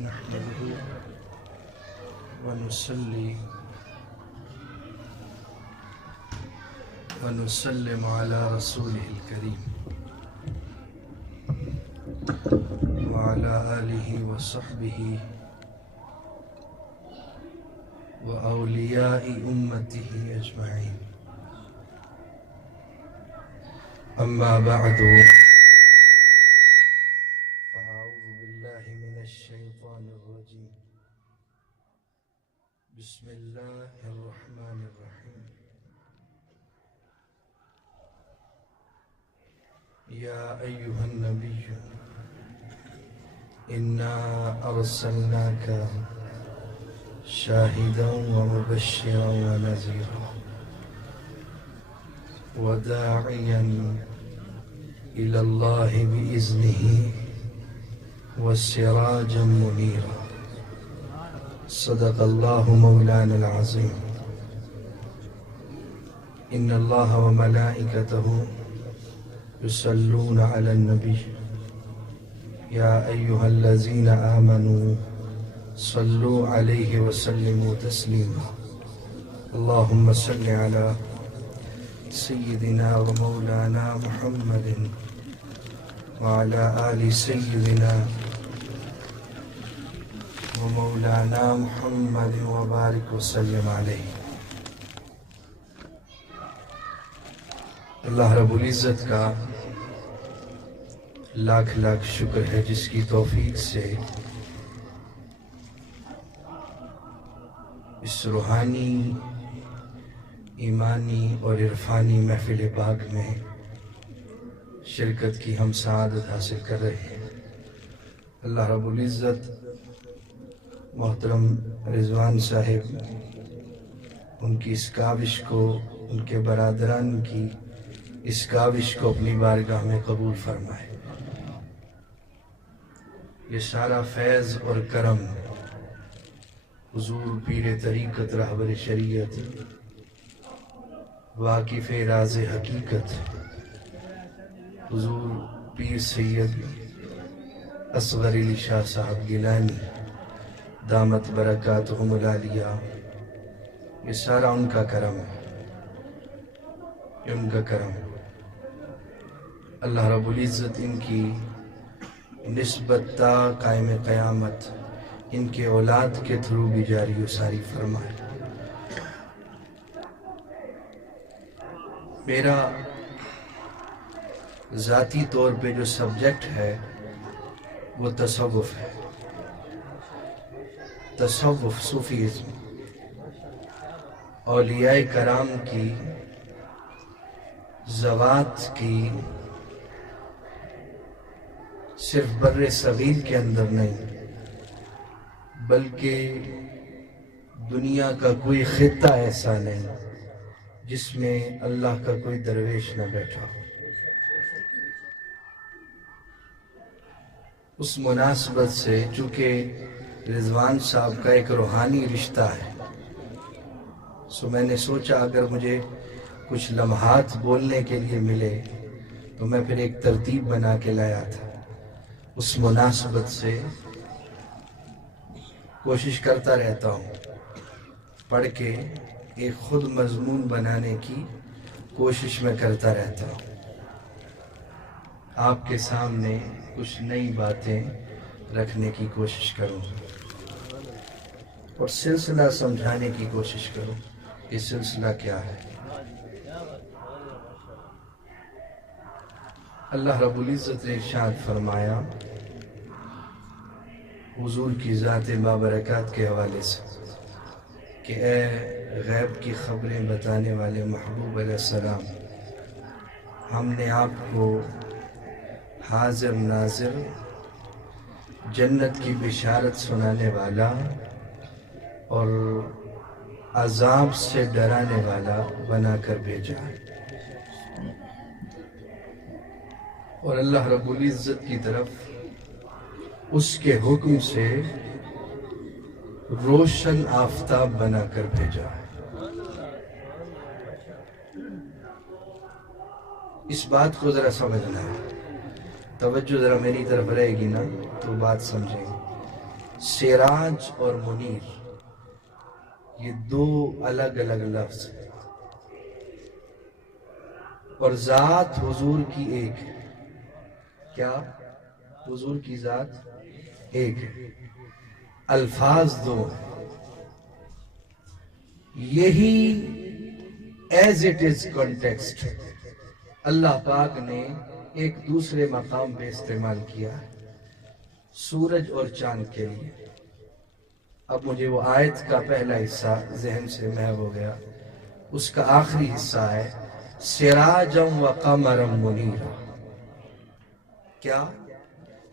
نحمده ونصلي ونسلم على رسوله الكريم وعلى آله وصحبه وأولياء أمته أجمعين. أما بعد، فأعوذ بالله من الشيطان الرجيم. بسم الله الرحمن الرحيم. يا أيها النبي إنا أرسلناك شاهدا ومبشرا ونذيرا وداعيا إلى الله بإذنه وسراجا منيرا. صدق الله مولانا العظيم. إن الله وملائكته يصلون على النبي يا أيها الذين آمنوا صلوا عليه وسلموا تسليما. اللهم صل على سيدنا ومولانا محمد وعلى آل سيدنا ومولانا محمد وبارك وسلم عليه. اللہ رب العزت کا لاکھ لاکھ شکر ہے جس کی توفیق سے اس روحانی، ایمانی اور عرفانی محفل پاک میں شرکت کی ہم سعادت حاصل کر رہے ہیں. اللہ رب العزت محترم رضوان صاحب، ان کی اس کاوش کو، ان کے برادران کی اس کاوش کو اپنی بارگاہ میں قبول فرمائے. یہ سارا فیض اور کرم حضور پیر طریقت رہبر شریعت واقف راز حقیقت حضور پیر سید اصغر علی شاہ صاحب گیلانی دامت برکاتہم العالیہ، یہ سارا ان کا کرم ہے، یہ ان کا کرم ہے. اللہ رب العزت ان کی نسبت تا قائم قیامت ان کے اولاد کے تھرو بھی جاری و ساری فرمائے. میرا ذاتی طور پہ جو سبجیکٹ ہے وہ تصوف ہے. تصوف، صوفیزم، اولیاء کرام کی ذوات کی صرف بر صغیر کے اندر نہیں بلکہ دنیا کا کوئی خطہ ایسا نہیں جس میں اللہ کا کوئی درویش نہ بیٹھا ہو. اس مناسبت سے چونکہ رضوان صاحب کا ایک روحانی رشتہ ہے، سو میں نے سوچا اگر مجھے کچھ لمحات بولنے کے لیے ملے تو میں پھر ایک ترتیب بنا کے لایا تھا. اس مناسبت سے کوشش کرتا رہتا ہوں، پڑھ کے ایک خود مضمون بنانے کی کوشش میں کرتا رہتا ہوں. آپ کے سامنے کچھ نئی باتیں رکھنے کی کوشش کروں اور سلسلہ سمجھانے کی کوشش کروں. یہ سلسلہ کیا ہے؟ اللہ رب العزت نے ارشاد فرمایا حضور کی ذات بابرکات کے حوالے سے کہ اے غیب کی خبریں بتانے والے محبوب علیہ السلام، ہم نے آپ کو حاضر ناظر، جنت کی بشارت سنانے والا اور عذاب سے ڈرانے والا بنا کر بھیجا ہے. اور اللہ رب العزت کی طرف اس کے حکم سے روشن آفتاب بنا کر بھیجا ہے. اس بات کو ذرا سمجھنا ہے، توجہ ذرا میری طرف رہے گی نا تو بات سمجھیں. سراج اور منیر یہ دو الگ الگ لفظ ہیں، اور ذات حضور کی ایک ہے۔ کیا؟ حضور کی ذات ایک ہے، الفاظ دو ہیں۔ یہی ایز اٹ از کانٹیکسٹ اللہ پاک نے ایک دوسرے مقام پہ استعمال کیا ہے، سورج اور چاند کے لیے۔ اب مجھے وہ آیت کا پہلا حصہ ذہن سے محو ہو گیا، اس کا آخری حصہ ہے سراجا وقمرا منیرا۔ کیا؟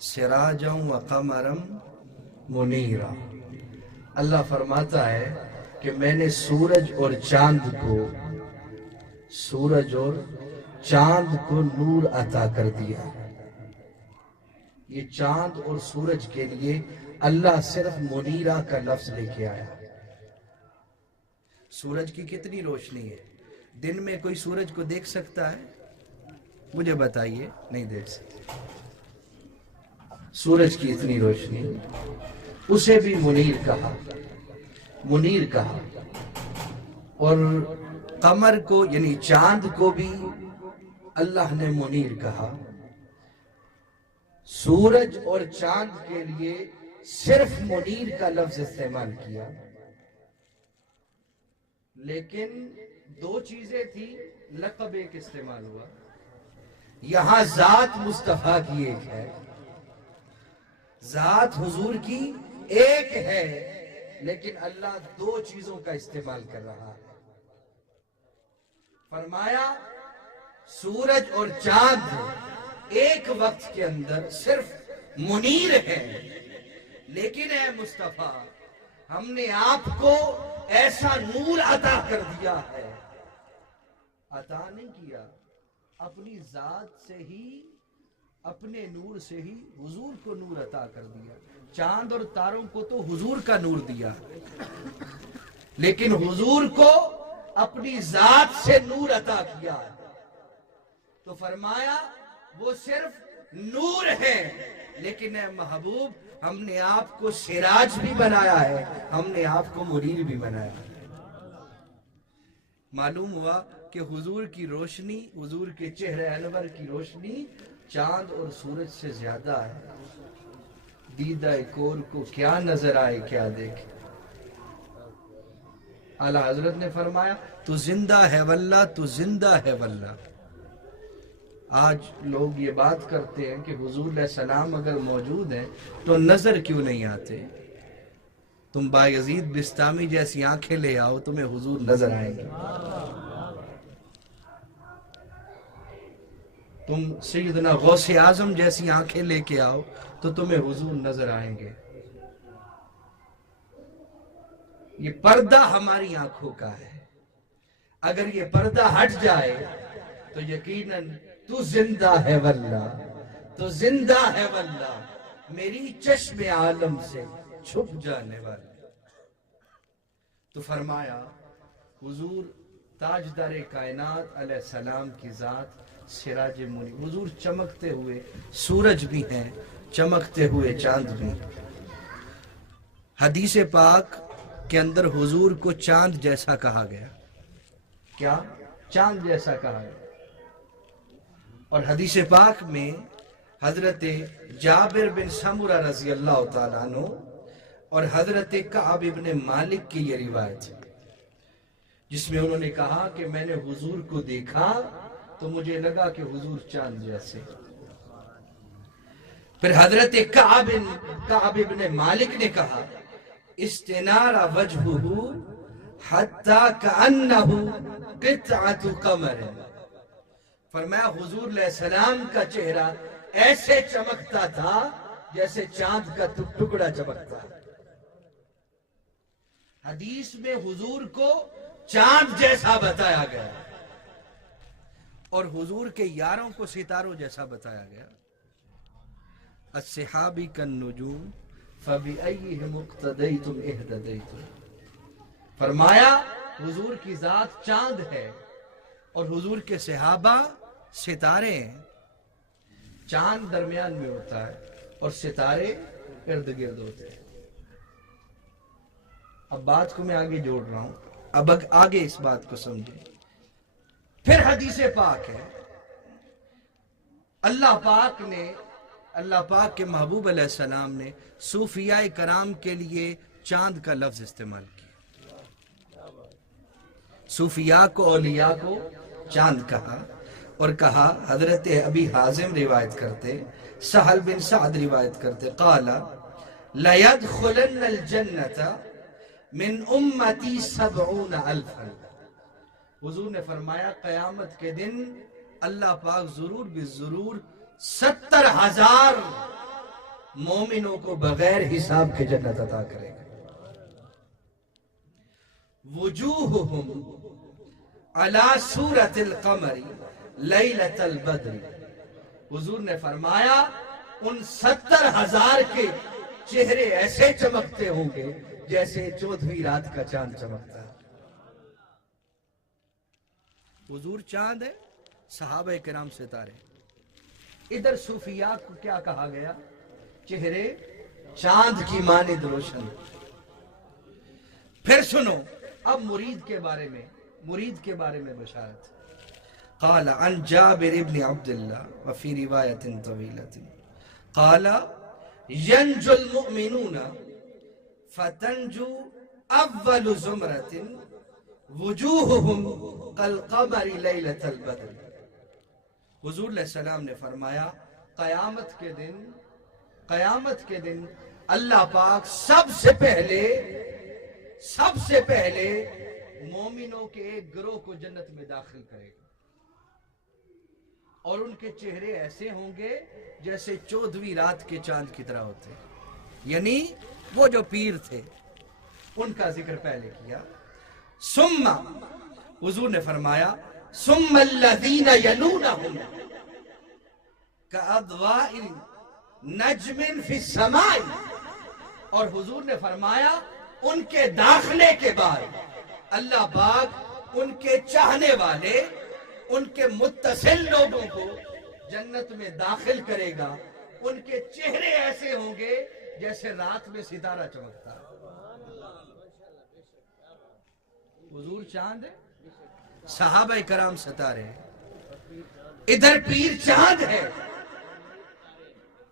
سراجا وقمرا منیرا۔ اللہ فرماتا ہے کہ میں نے سورج اور چاند کو نور عطا کر دیا۔ یہ چاند اور سورج کے لیے اللہ صرف منیرہ کا لفظ لے کے آیا۔ سورج کی کتنی روشنی ہے؟ دن میں کوئی سورج کو دیکھ سکتا ہے؟ مجھے بتائیے، نہیں دیکھ سکتا۔ سورج کی اتنی روشنی، اسے بھی منیر کہا، اور قمر کو یعنی چاند کو بھی اللہ نے منیر کہا۔ سورج اور چاند کے لیے صرف منیر کا لفظ استعمال کیا، لیکن دو چیزیں تھی، لقب ایک استعمال ہوا۔ یہاں ذات مصطفیٰ کی ایک ہے، ذات حضور کی ایک ہے، لیکن اللہ دو چیزوں کا استعمال کر رہا ہے۔ فرمایا سورج اور چاند ایک وقت کے اندر صرف منیر ہے، لیکن اے مصطفیٰ ہم نے آپ کو ایسا نور عطا کر دیا ہے۔ عطا نہیں کیا، اپنی ذات سے ہی، اپنے نور سے ہی حضور کو نور عطا کر دیا۔ چاند اور تاروں کو تو حضور کا نور دیا، لیکن حضور کو اپنی ذات سے نور عطا کیا، تو فرمایا وہ صرف نور ہے، لیکن اے محبوب ہم نے آپ کو سراج بھی بنایا ہے، ہم نے آپ کو منیر بھی بنایا ہے۔ معلوم ہوا کہ حضور کی روشنی، حضور کے چہرے انور کی روشنی چاند اور سورج سے زیادہ ہے۔ دیدہ کور کو کیا نظر آئے کیا دیکھے۔ اعلیٰ حضرت نے فرمایا تو زندہ ہے واللہ، تو زندہ ہے واللہ۔ آج لوگ یہ بات کرتے ہیں کہ حضور علیہ السلام اگر موجود ہیں تو نظر کیوں نہیں آتے؟ تم بایزید بستامی جیسی آنکھیں لے آؤ، تمہیں حضور نظر آئیں گے۔ تم سیدنا غوث اعظم جیسی آنکھیں لے کے آؤ تو تمہیں حضور نظر آئیں گے۔ یہ پردہ ہماری آنکھوں کا ہے، اگر یہ پردہ ہٹ جائے تو یقیناً تو زندہ ہے واللہ، تو زندہ ہے واللہ، میری چشم عالم سے چھپ جانے والا۔ تو فرمایا حضور تاجدار کائنات علیہ السلام کی ذات سراج منیر، حضور چمکتے ہوئے سورج بھی ہیں، چمکتے ہوئے چاند بھی۔ حدیث پاک کے اندر حضور کو چاند جیسا کہا گیا۔ کیا؟ چاند جیسا کہا گیا۔ اور حدیث پاک میں حضرت جابر بن سمرہ رضی اللہ تعالیٰ عنہ اور حضرت کعب بن مالک کی یہ روایت ہے، جس میں انہوں نے کہا کہ میں نے حضور کو دیکھا تو مجھے لگا کہ حضور چاند جیسے۔ پھر حضرت کعب بن مالک نے کہا استنار وجہہ حتی کأنہ قطعۃ قمر، فرمایا حضور علیہ السلام کا چہرہ ایسے چمکتا تھا جیسے چاند کا ٹکڑا چمکتا ہے۔ حدیث میں حضور کو چاند جیسا بتایا گیا اور حضور کے یاروں کو ستاروں جیسا بتایا گیا۔ السحاب کالنجوم فبأیہم اقتدیتم اہتدیتم، فرمایا حضور کی ذات چاند ہے اور حضور کے صحابہ ستارے ہیں۔ چاند درمیان میں ہوتا ہے اور ستارے ارد گرد ہوتے ہیں۔ اب بات کو میں آگے جوڑ رہا ہوں، اب آگے اس بات کو سمجھیں۔ پھر حدیث پاک ہے، اللہ پاک کے محبوب علیہ السلام نے صوفیاء کرام کے لیے چاند کا لفظ استعمال کیا، صوفیاء کو، اولیاء کو چاند کہا، اور کہا، حضرت ابی حازم روایت کرتے، سہل بن سعد روایت کرتے، قال لَيَدْخُلَنَّ الْجَنَّةَ مِنْ أُمَّتِي 70,000۔ حضور نے فرمایا قیامت کے دن اللہ پاک ضرور بالضرور 70,000 مومنوں کو بغیر حساب کے جنت عطا کرے گا۔ وجوہہم علی صورت القمر لیلۃ البدر۔ حضور نے فرمایا ان 70,000 کے چہرے ایسے چمکتے ہوں گے جیسے 14ویں رات کا چاند چمکتا ہے۔ حضور چاند ہے، صحابہ کرام ستارے۔ ادھر صوفیاء کو کیا کہا گیا؟ چہرے چاند کی مانند روشن۔ پھر سنو اب مرید کے بارے میں بشارت۔ قال عن جابر ابن عبداللہ وفی روایت طویلۃ قال ينجو المؤمنون فتنجو اول زمرۃ وجوہہم کالقمر لیلۃ البدر۔ حضور علیہ السلام نے فرمایا قیامت کے دن اللہ پاک سب سے پہلے مومنوں کے ایک گروہ کو جنت میں داخل کرے گا، اور ان کے چہرے ایسے ہوں گے جیسے 14ویں رات کے چاند کی طرح ہوتے ہیں، یعنی وہ جو پیر تھے ان کا ذکر پہلے کیا۔ ثم حضور نے فرمایا ثم الذین یلونہم کاضواء نجم فی السماء، اور حضور نے فرمایا ان کے داخلے کے بعد اللہ پاک ان کے چاہنے والے، ان کے متصل لوگوں کو جنت میں داخل کرے گا، ان کے چہرے ایسے ہوں گے جیسے رات میں ستارہ چمکتا ہے۔ حضور چاند ہے، صحابہ کرام ستارے ہیں، ادھر پیر چاند ہے۔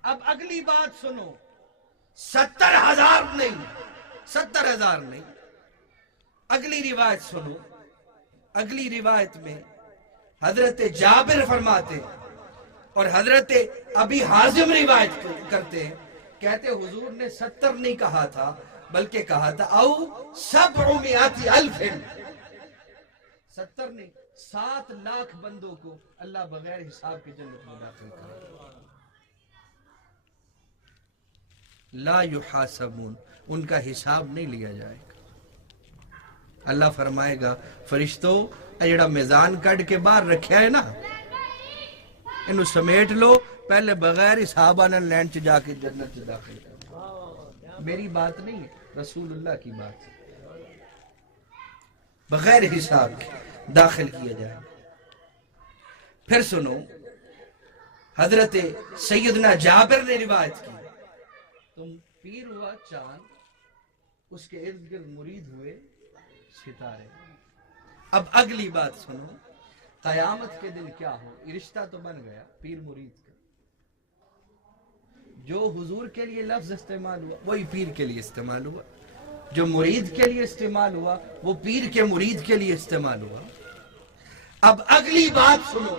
اب اگلی بات سنو، 70,000 نہیں، اگلی روایت سنو۔ اگلی روایت میں حضرت جابر فرماتے اور حضرت ابی حازم روایت کرتے ہیں، کہتے حضور نے 70 نہیں کہا تھا بلکہ کہا تھا او 700,000، 70 نہیں، 7 لاکھ بندوں کو اللہ بغیر حساب کے جنت میں داخل کرے گا۔ لا یحاسبون، ان کا حساب نہیں لیا جائے گا۔ اللہ فرمائے گا فرشتو جڑا میزان کٹ کے باہر رکھیا ہے نا، انہوں سمیٹ لو، پہلے بغیر حساب آنا لینڈ چ جا کے جنت چ داخل کرو۔ میری بات نہیں ہے، رسول اللہ کی بات ہے، بغیر حساب کے داخل کیا جائے۔ پھر سنو، حضرت سیدنا جابر نے روایت کی، تم پیر ہوا چاند، اس کے ارد گرد مرید ہوئے ستارے۔ اب اگلی بات سنو، قیامت کے دن کیا ہو؟ رشتہ تو بن گیا پیر مرید کا، جو حضور کے لیے لفظ استعمال ہوا وہی پیر کے لیے استعمال ہوا، جو مرید کے لیے استعمال ہوا وہ پیر کے مرید کے لیے استعمال ہوا۔ اب اگلی بات سنو،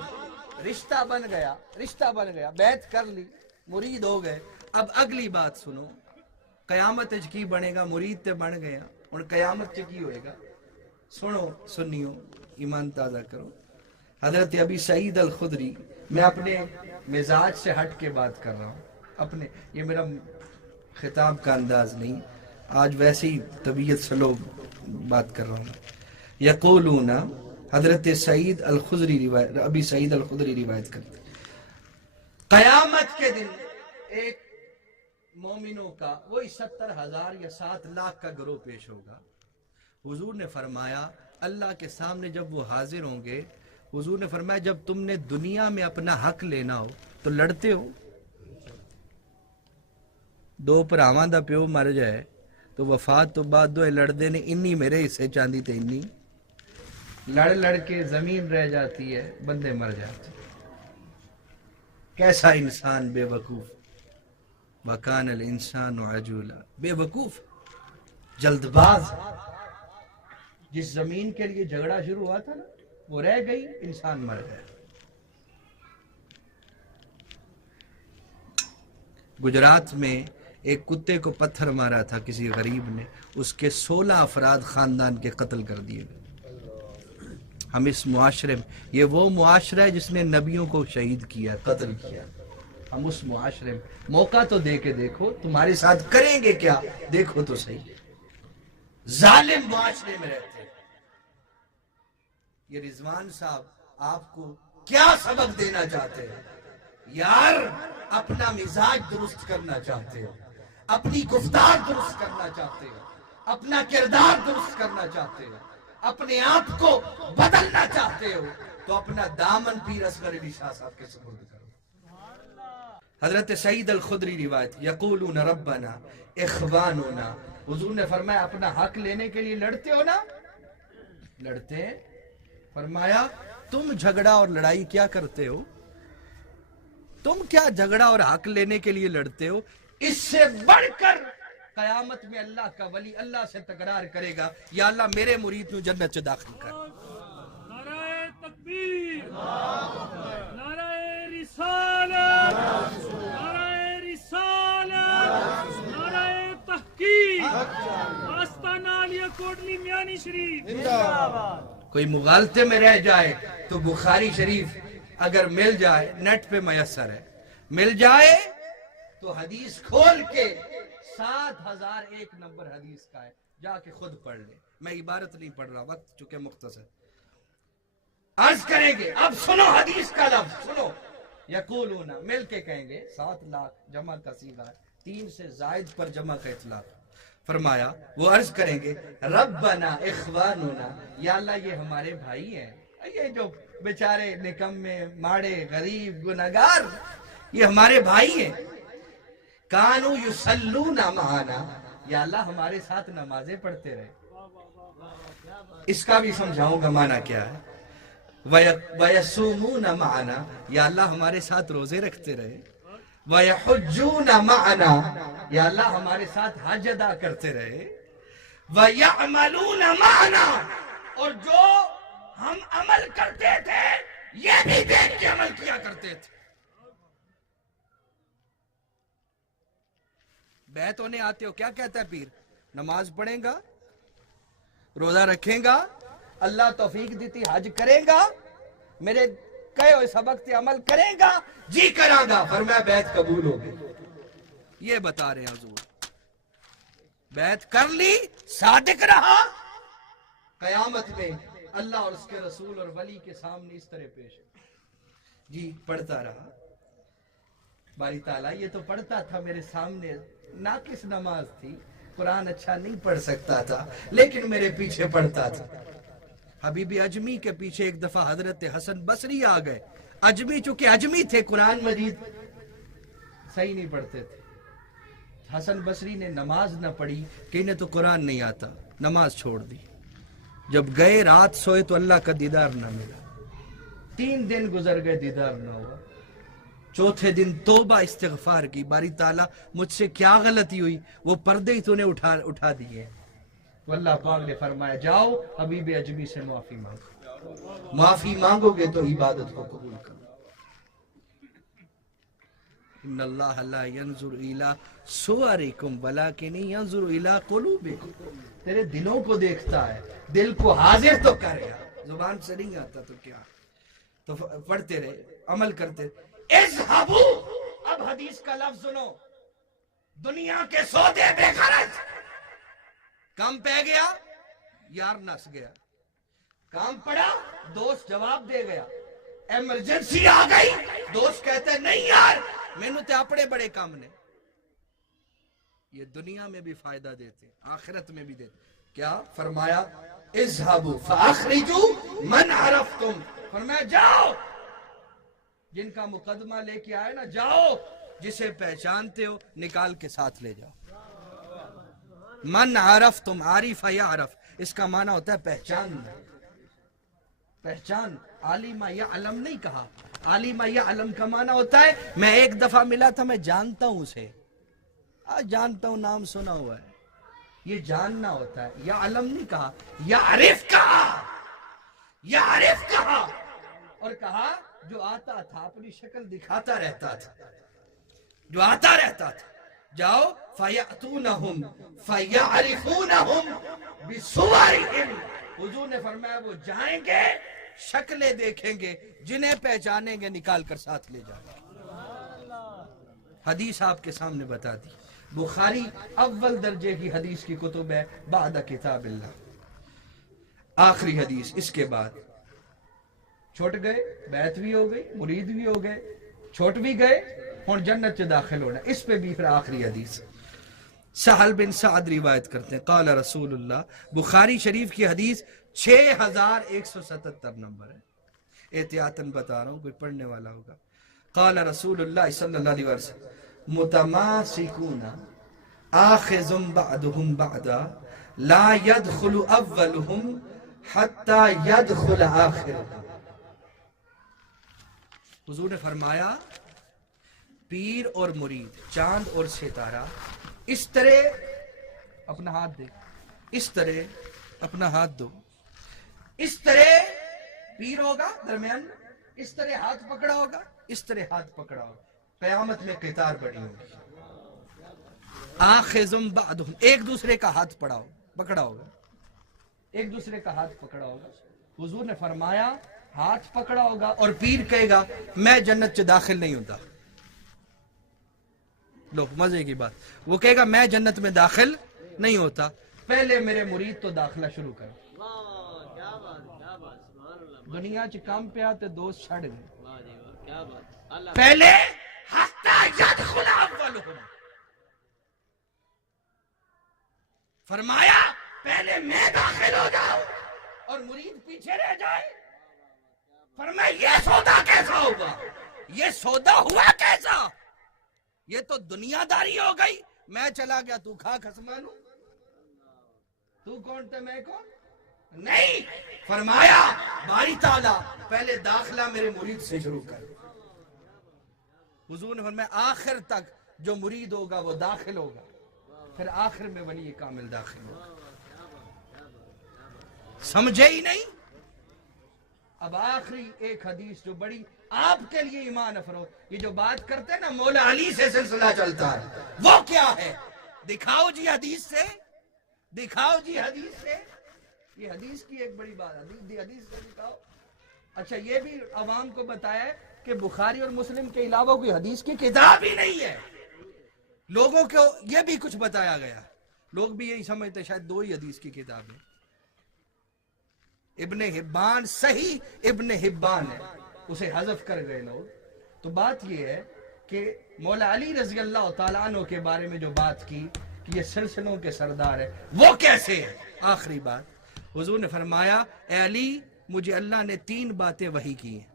رشتہ بن گیا، بیعت کر لی، مرید ہو گئے۔ اب اگلی بات سنو، قیامت کی بنے گا، مرید تے بن گیا، اور قیامت کی ہوئے گا؟ سنو سنیو، ایمان تازہ کرو۔ حضرت ابی سعید الخدری، میں اپنے مزاج سے ہٹ کے بات کر رہا ہوں، یہ میرا خطاب کا انداز نہیں، آج ویسے ہی طبیعت سے لوگ بات کر رہا ہوں۔ یقولون، حضرت سعید الخدری روایت، ابی سعید الخدری روایت کرتے، قیامت کے دن ایک مومنوں کا وہی 70,000 یا 7 لاکھ کا گروہ پیش ہوگا۔ حضور نے فرمایا اللہ کے سامنے جب وہ حاضر ہوں گے، حضور نے فرمایا جب تم نے دنیا میں اپنا حق لینا ہو تو لڑتے ہو، 2 بھراواں دا پیو مر جائے تو وفات تو بعد دو لڑدے نے انی میرے حصے چاندی تے انی لڑ لڑ کے زمین رہ جاتی ہے، بندے مر جاتے ہیں۔ کیسا انسان بے وقوف، وَكَانَ الْإِنسَانُ عَجُولًا، بے وقوف، جلد باز۔ جس زمین کے لیے جھگڑا شروع ہوا تھا نا وہ رہ گئی، انسان مر گیا۔ گجرات میں ایک کتے کو پتھر مارا تھا کسی غریب نے، اس کے 16 افراد خاندان کے قتل کر دیے گئے۔ ہم اس معاشرے میں، یہ وہ معاشرہ ہے جس نے نبیوں کو شہید کیا، قتل کیا، ہم اس معاشرے میں موقع تو دے کے دیکھو تمہارے ساتھ کریں گے کیا، دیکھو تو صحیح۔ ظالم معاشرے میں رہتے ہیں۔ یہ رضوان صاحب آپ کو کیا سبق دینا چاہتے ہیں؟ یار اپنا مزاج درست کرنا چاہتے ہو، اپنی گفتار درست کرنا چاہتے ہو، اپنا کردار درست کرنا چاہتے ہو، اپنے آپ کو بدلنا چاہتے ہو تو اپنا دامن پیر اصغر علی شاہ صاحب کے سپرد کرو۔ حضرت سعید الخدری روایت، یقولون ربنا اخواننا، حضور نے فرمایا اپنا حق لینے کے لیے لڑتے ہو نا، لڑتے ہیں، فرمایا تم جھگڑا اور لڑائی کیا کرتے ہو؟ تم کیا جھگڑا اور حق لینے کے لیے لڑتے ہو؟ اس سے بڑھ کر قیامت میں اللہ کا ولی اللہ سے تکرار کرے گا، یا اللہ میرے مرید نو جنت چ داخل کر۔ نعرہ تکبیر، نعرہ رسالت، نعرہ رسالت، نعرہ تحقیق، آستانہ علیہ کوٹلی میانی شریف۔ کوئی مغالطے میں رہ جائے تو بخاری شریف اگر مل جائے، نیٹ پہ میسر ہے، مل جائے تو حدیث کھول کے 7001 نمبر حدیث کا ہے، جا کے خود پڑھ لے، میں عبارت نہیں پڑھ رہا، وقت چونکہ مختصر۔ عرض کریں گے، اب سنو حدیث کا لفظ سنو، یقولون مل کے کہیں گے، 7 لاکھ جمع کا صیغہ ہے، 3 سے زائد پر جمع کا اطلاق۔ فرمایا وہ عرض کریں گے ربنا اخواننا، یا اللہ یہ ہمارے بھائی ہیں، یہ جو بیچارے نکمے ماڑے غریب گناہگار یہ ہمارے بھائی ہیں، کانو یصلون معنا، یا اللہ ہمارے ساتھ نمازیں پڑھتے رہے۔ اس کا بھی سمجھاؤں گا معنی کیا ہے۔ وَيَصُومُونَ مَعَنَا، یا اللہ ہمارے ساتھ روزے رکھتے رہے۔ وَيَحُجُّونَ مَعَنَا، یا اللہ ہمارے ساتھ حج ادا کرتے رہے۔ وَيَعْمَلُونَ مَعَنَا، اور جو ہم عمل کرتے تھے یہ بھی دیکھ کے عمل کیا کرتے تھے۔ بیعت ہونے آتے ہو، کیا کہتا ہے پیر؟ نماز پڑھیں گا، روزہ رکھیں گا، اللہ توفیق دیتی حج کریں گا، میرے کہے ہوئے سبق تے عمل کریں گا، جی کراں گا، فرمایا بیعت قبول ہوگی۔ یہ بتا رہے ہیں حضور، بیعت کر لی، صادق رہا، قیامت میں اللہ اور اس کے رسول اور ولی کے سامنے اس طرح پیش ہے۔ جی پڑھتا رہا، باری تعالیٰ یہ تو پڑھتا تھا میرے سامنے، ناقص نماز تھی، قرآن اچھا نہیں پڑھ سکتا تھا لیکن میرے پیچھے پڑھتا تھا۔ حبیب اجمی کے پیچھے ایک دفعہ حضرت حسن بصری آ گئے، اجمی چونکہ اجمی تھے، قرآن مجید صحیح نہیں پڑھتے تھے۔ حسن بصری نے نماز نہ پڑھی کہ انہیں تو قرآن نہیں آتا، نماز چھوڑ دی۔ جب گئے رات سوئے تو اللہ کا دیدار نہ ملا، 3 دن گزر گئے دیدار نہ ہوا۔ چوتھے دن توبہ استغفار کی، باری تعالیٰ مجھ سے کیا غلطی ہوئی، وہ پردے ہی تو نے اٹھا دیے۔ تو اللہ پاک نے فرمایا جاؤ حبیب اجمی سے معافی مانگو، معافی مانگو گے تو عبادت کو قبول کرو۔ ان اللہ لا ينظر الى صورکم ولکن ينظر الى قلوبکم، تیرے دلوں کو دیکھتا ہے، دل کو حاضر تو کر گیا، زبان سے نہیں آتا تو کیا۔ تو پڑھتے رہے، عمل کرتے رہے۔ اذهبوا، اب حدیث کا لفظ سنو، دنیا کے سودے بے غرض، کام پہ گیا یار نس گیا، کام پڑا دوست جواب دے گیا، ایمرجنسی آ گئی دوست کہتے نہیں یار میں نے تے اپنے بڑے کام نے۔ یہ دنیا میں بھی فائدہ دیتے، آخرت میں بھی دیتے۔ کیا فرمایا اذهبوا فاخرجوا من عرفتم، فرمایا جاؤ جن کا مقدمہ لے کے آئے نا، جاؤ جسے پہچانتے ہو نکال کے ساتھ لے جاؤ۔ من عرف تم عارف یعرف، اس کا معنی ہوتا ہے پہچاننا، پہچان. عالم یعلم نہیں کہا، عالم یعلم کا معنی ہوتا ہے میں ایک دفعہ ملا تھا، میں جانتا ہوں اسے، جانتا ہوں، نام سنا ہوا ہے، یہ جاننا ہوتا ہے. یعلم نہیں کہا، یعرف کہا، یعرف کہا، اور کہا جو آتا تھا اپنی شکل دکھاتا رہتا تھا، جو آتا رہتا تھا. جاؤ فَيَأْتُونَهُمْ فَيَعْرِفُونَهُمْ بِصُوَرِهِمْ، حضور نے فرمایا وہ جائیں گے، شکلیں دیکھیں گے، جنہیں پہچانیں گے نکال کر ساتھ لے جائیں گے. حدیث آپ کے سامنے بتا دی. بخاری اول درجے کی حدیث کی کتب ہے بعد کتاب اللہ. آخری حدیث اس کے بعد چھوٹ گئے، بیعت بھی ہو گئی، مرید بھی ہو گئے، چھوٹ بھی گئے، اور جنت سے داخل ہونا. اس پہ بھی پھر آخری حدیث سہل بن سعد روایت کرتے ہیں، قال رسول اللہ، بخاری شریف کی حدیث 6177 نمبر ہے، احتیاطاً بتا رہا ہوں کوئی پڑھنے والا ہوگا. قال رسول اللہ صلی اللہ علیہ وسلم متماسکون آخذ بعضهم بعضا لا يدخل اولهم حتى يدخل آخرهم. حضور نے فرمایا پیر اور مرید، چاند اور ستارہ اس طرح اپنا ہاتھ دے، اس طرح اپنا ہاتھ دو، اس طرح پیر ہوگا درمیان، اس طرح ہاتھ پکڑا ہوگا، اس طرح ہاتھ پکڑا ہوگا، قیامت میں قطار بڑی ہوگی. آخذم بعضهم، ایک دوسرے کا ہاتھ پکڑا ہوگا، ایک دوسرے کا ہاتھ پکڑا ہوگا. حضور نے فرمایا ہاتھ پکڑا ہوگا اور پیر کہے گا میں جنت سے داخل نہیں ہوتا. لو مزے کی بات، وہ کہے گا میں جنت میں داخل نہیں ہوتا، پہلے میرے مرید تو داخلہ شروع کرو. دنیا چ کام پہ آتے دوست چھڑ گئے، پہلے حتی یدخل اولہم، فرمایا پہلے میں داخل ہو جاؤں اور مرید پیچھے رہ جائے. فرمایا یہ سودا کیسا ہوگا، یہ سودا ہوا کیسا، یہ تو دنیا داری ہو گئی، میں چلا گیا تو کھا خسما لوں، تو کون تھے میں کون نہیں. فرمایا باری تعالیٰ پہلے داخلہ میرے مرید سے شروع کر. حضور نے فرمایا آخر تک جو مرید ہوگا وہ داخل ہوگا، پھر آخر میں ولی کامل داخل ہوگا. سمجھے ہی نہیں. اب آخری ایک حدیث جو بڑی آپ کے لیے ایمان افروز، یہ جو بات کرتے ہیں نا مولا علی سے سلسلہ چلتا ہے، وہ کیا ہے؟ دکھاؤ جی حدیث سے، دکھاؤ جی حدیث سے. یہ حدیث کی ایک بڑی بات، حدیث سے دکھاؤ. اچھا یہ بھی عوام کو بتایا ہے کہ بخاری اور مسلم کے علاوہ کوئی حدیث کی کتاب ہی نہیں ہے. لوگوں کو یہ بھی کچھ بتایا گیا، لوگ بھی یہی سمجھتے شاید دو ہی حدیث کی کتاب ہے. ابن حبان صحیح ابن حبان ہے، اسے حذف کر گئے لوگ. تو بات یہ ہے کہ مولا علی رضی اللہ تعالیٰ عنہ کے بارے میں جو بات کی کہ یہ سلسلوں کے سردار ہے، وہ کیسے ہے؟ آخری بات حضور نے فرمایا اے علی مجھے اللہ نے 3 باتیں وحی کی ہیں.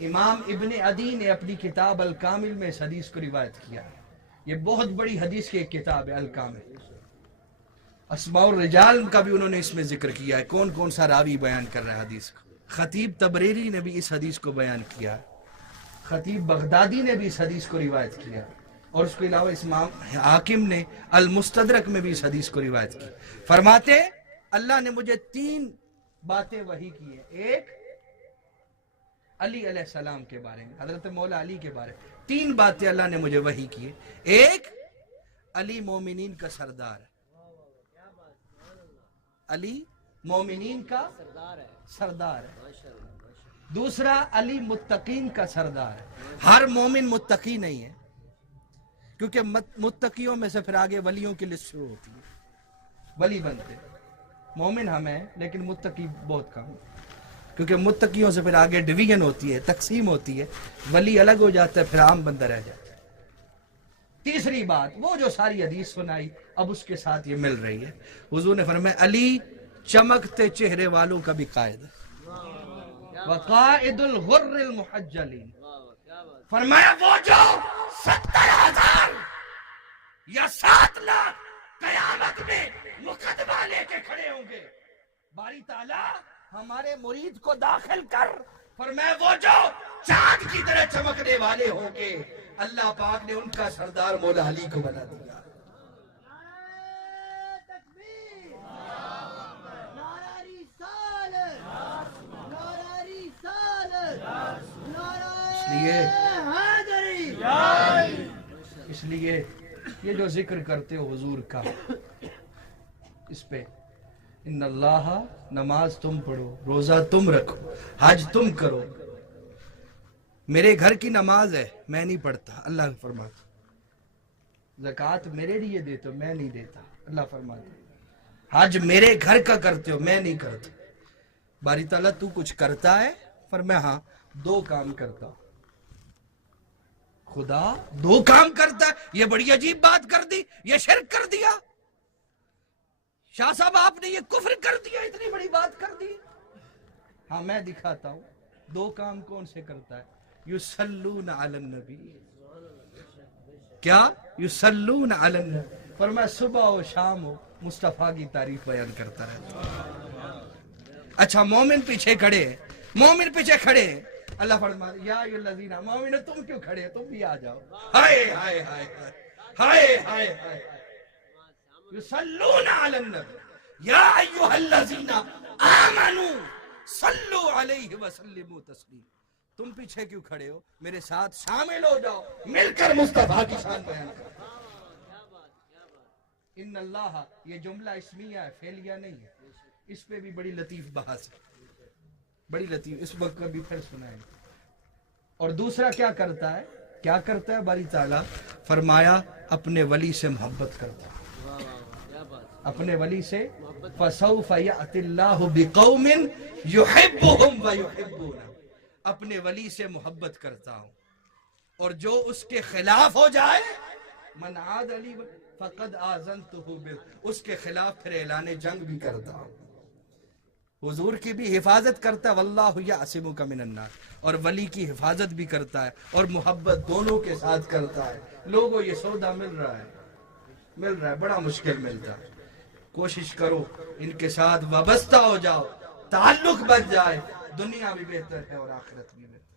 امام ابن عدی نے اپنی کتاب الکامل میں اس حدیث کو روایت کیا ہے. یہ بہت بڑی حدیث کی ایک کتاب ہے الکامل. اسماء الرجال کا بھی انہوں نے اس میں ذکر کیا ہے، کون کون سا راوی بیان کر رہا ہے حدیث کو. خطیب تبریری نے بھی اس حدیث کو بیان کیا، خطیب بغدادی نے بھی اس حدیث کو روایت کیا، اور اس کے علاوہ امام حاکم نے المستدرک میں بھی اس حدیث کو روایت کی. فرماتے اللہ نے مجھے 3 باتیں وحی کی ہیں. ایک علی علیہ السلام کے بارے میں، حضرت مولا علی کے بارے میں 3 باتیں اللہ نے مجھے وحی کی ہیں. ایک علی مومنین کا سردار ہے، علی مومنین کا سردار ہے. دوسرا علی متقین کا سردار ہے. ہر مومن متقی نہیں ہے، کیونکہ متقیوں میں سے پھر آگے ولیوں کی لسٹ شروع ہوتی ہے، ولی بنتے. مومن ہم ہیں لیکن متقی بہت کم، کیونکہ متقیوں سے پھر آگے ڈویژن ہوتی ہے، تقسیم ہوتی ہے، ولی الگ ہو جاتا ہے، پھر عام بندہ رہ جاتا ہے. تیسری بات وہ جو ساری حدیث سنائی اب اس کے ساتھ یہ مل رہی ہے. حضور نے فرمایا علی چمکتے چہرے والوں کا بھی قائد ہے، وقائد الغر المحجلین. فرمایا وہ جو 70,000 یا 7 لاکھ قیامت میں کے کھڑے ہوں گے، باری تعالیٰ ہمارے مرید کو داخل کر، فرمایا وہ جو چاند کی طرح چمکنے والے ہوں گے، اللہ پاک نے ان کا سردار مولا علی کو بنا دیا۔ اس لیے یہ جو ذکر کرتے ہو حضور کا، اس پہ ان اللہ، نماز تم پڑھو، روزہ تم رکھو، حج تم کرو، میرے گھر کی نماز ہے میں نہیں پڑھتا، اللہ فرماتا، زکوٰۃ میرے لیے دیتے ہو میں نہیں دیتا، اللہ فرماتا، حج میرے گھر کا کرتے ہو میں نہیں کرتا۔ باری تعالیٰ تو کچھ کرتا ہے؟ فرمایا ہاں 2 کام کرتا ہوں۔ خدا 2 کام کرتا ہے، یہ بڑی عجیب بات کر دی، یہ شرک کر دیا، شاہ صاحب آپ نے یہ کفر کر دیا، اتنی بڑی بات کر دی۔ ہاں میں دکھاتا ہوں 2 کام کون سے کرتا ہے۔ یصلون علی النبی، کیا؟ یصلون علی النبی، فرمایا صبح و شام ہو مصطفیٰ کی تعریف بیان کرتا رہتا۔ اچھا مومن پیچھے کھڑے ہیں، مومن پیچھے کھڑے ہیں، اللہ فرماتا یا ایھا الذین، مومنو تم کیوں کھڑے ہو، تم بھی آ جاؤ۔ ہائے ہائے ہائے ہائے ہائے ہائے، یصلون علی النبی یا ایھا الذین آمنوا صلوا علیہ وسلموا تسلیما۔ تم پیچھے کیوں کھڑے ہو، میرے ساتھ شامل ہو جاؤ، مل کر مصطفیٰ کی شان بیان کرو۔ ان اللہ، یہ جملہ اسمیہ ہے، فعلیہ نہیں ہے، اس پہ بھی بڑی لطیف بحث ہے، بڑی لطیف، اس وقت کبھی پھر سنائیں گے۔ اور دوسرا کیا کرتا ہے، کیا کرتا ہے باری تعالیٰ؟ فرمایا اپنے ولی سے محبت کرتا ہے، اپنے ولی سے، فَسَوْفَ يَأْتِ اللَّهُ بِقَوْمٍ يُحِبُّهُمْ وَيُحِبُّونَهُ، اپنے ولی سے محبت کرتا ہوں، اور جو اس کے خلاف ہو جائے، من عاد علی فقد آذنتہ بال، اس کے خلاف پھر اعلان جنگ بھی کرتا ہوں۔ حضور کی بھی حفاظت کرتا ہے، واللہ یعصمک من الناس، اور ولی کی حفاظت بھی کرتا ہے، اور محبت دونوں کے ساتھ کرتا ہے۔ لوگوں یہ سودا مل رہا ہے، بڑا مشکل ملتا ہے، کوشش کرو ان کے ساتھ وابستہ ہو جاؤ، تعلق بن جائے، دنیا بھی بہتر ہے اور آخرت بھی بہتر ہے۔